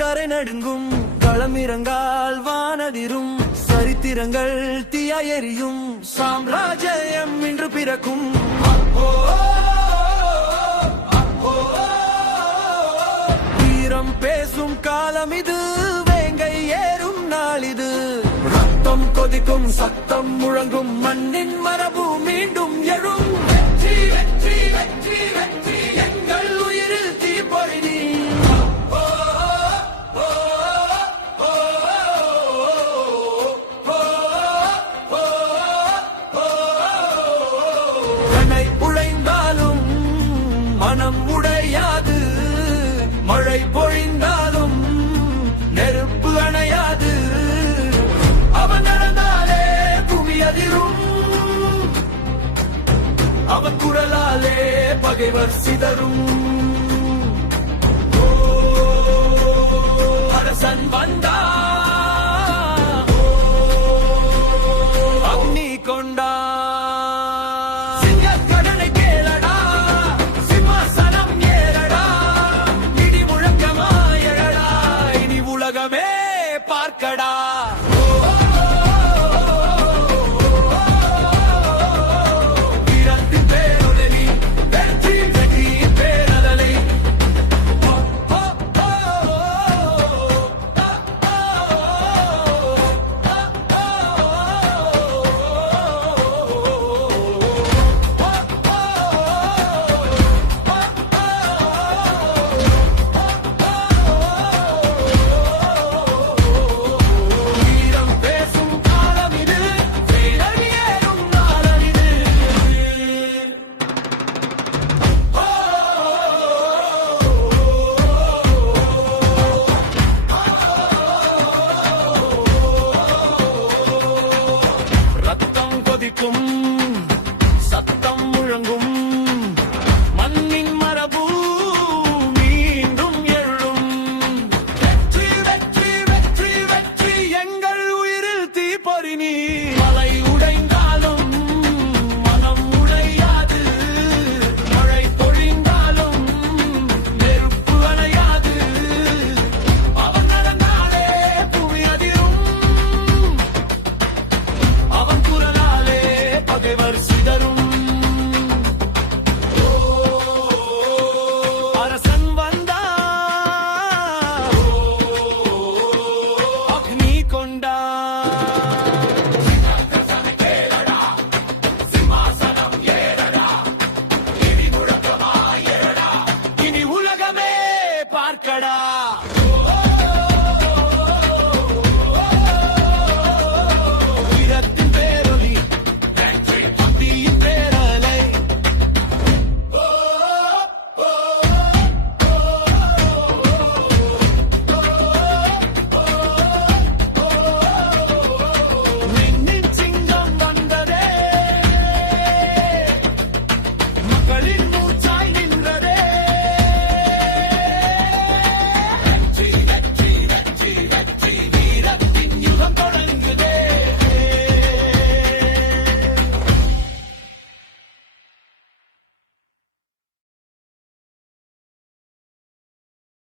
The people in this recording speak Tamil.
கரை நடுங்கும் களமிறங்கால் வானதிரும் சரித்திரங்கள் தீயா எரியும் சாம்ராஜ்யம் இன்று பிறக்கும் வீரம் பேசும் காலம் இது வேங்கை ஏறும் நாள் இது ரத்தம் கொதிக்கும் சத்தம் முழங்கும் மண்ணின் மரபு மீண்டும் எழும் வெற்றி வெற்றி வெற்றி வெற்றி எங்கள் உயிரில் தீப்பொழி உழைந்தாலும் மனம் உடையாது மழை பொழிந்தாலும் நெருப்பு அணையாது அவன் நடந்தாலே புவி அதிரும் அவன் குரலாலே பகைவர் சிதறும் அரசன் வந்தா அக்னி கொண்டா பார்க்கடா